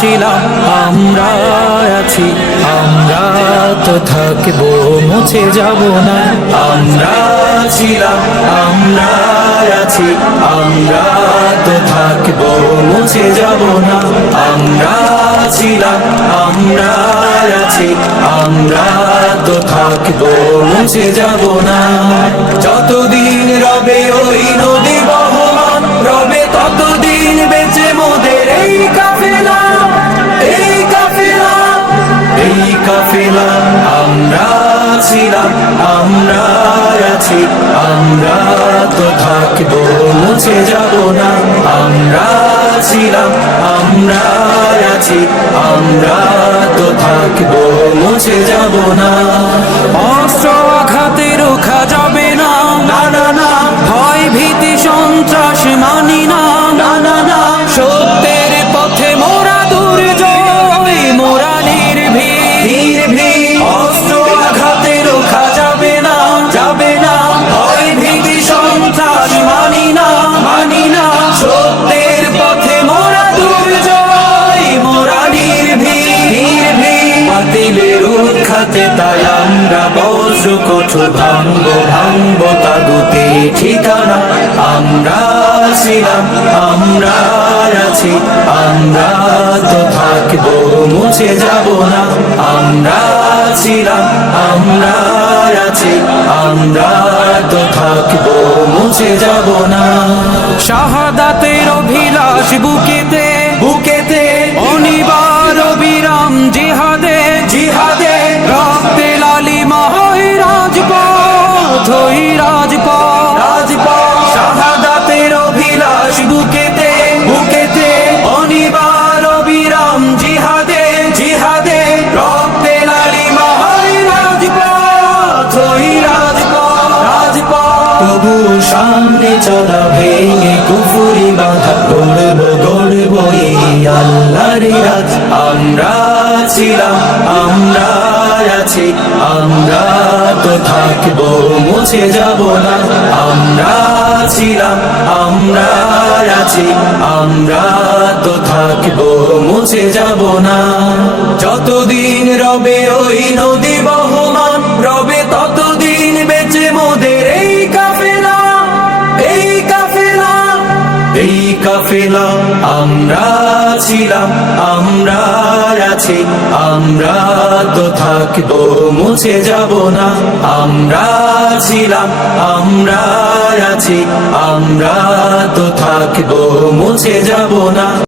ছিলাম আমরা আছি, আমরা তো থাকবো, মুছে যাব না। আমরা ছিলাম আমরা আছি, আমরা তো থাকবো, মুছে যাব না। আমরা ছিলাম আমরা আছি, আমরা তো থাকবো, মুছে যাব না। যতদিন রবে ওই নদী বহমান, রবে ততদিন বেঁচে মোদের এই কাফেলা, এই কাফেলা, এই কাফেলা। আমরা ছিলাম আমরা আছি, আমরা তো থাকবো, মুছে যাব না। আমরা ছিলাম আমরা আছি, আমরা তো থাকবো, মুছে যাব না। অস্ত্র আঘাতে রোখা যাবে না, না না না। ভয় ভীতি সন্ত্রাস মানি না, না না না। সত্যের পথে মোরা দুর্জয়, মোরা নির্ভীক। অস্ত্র আঘাতে রোখা যাবে না, যাবে না। ভয় ভীতি সন্ত্রাস মানি না, মানি না। সত্যের পথে মোরা দুর্জয়, মোরা নির্ভীক। বাতিলের উৎখাতে তাই আমরা বজ্র কঠোর ভাঙবো, ভাঙবো তাগুতে ঠিকানা। আমরা ছিলাম আমরা আছি, আমরা তো থাকবো, মুছে যাব না। আমরা ছিলাম আমরা আছি, আমরা তো থাকবো, মুছে যাব না। শাহাদাতের অভিলাষ বুকেতে, বুকেতে। অনিবার অবিরাম জিহাদে, জিহাদে। রক্তে লালিমা হয় রাজপথ, ওই রাজপথ, রাজপথ। শাহাদাতের অভিলাষ বুকেতে, বুকেতে। অনিবার অবিরাম জিহাদে, জিহাদে। রক্তে লালিমা হয় রাজপথ, ওই রাজপথ, রাজপথ। তবু সামনে চলা ভেঙে কুফুরি বাধা, গড়বো গড়বো এই আল্লাহর রাজ। আমরা ছিলাম আমরা আছি, আমরা তো থাকবো, মুছে যাব না। আমরা ছিলাম আমরা আছি, আমরা তো থাকবো, মুছে যাব না। যতদিন রবে ওই নদী বহমান, রবে ততদিন কাফেলা। আমরা ছিলাম, আমরা আছি, আমরা তো থাকবো, মুছে যাব না। আমরা ছিলাম, আমরা আছি, আমরা তো থাকবো, মুছে যাব না।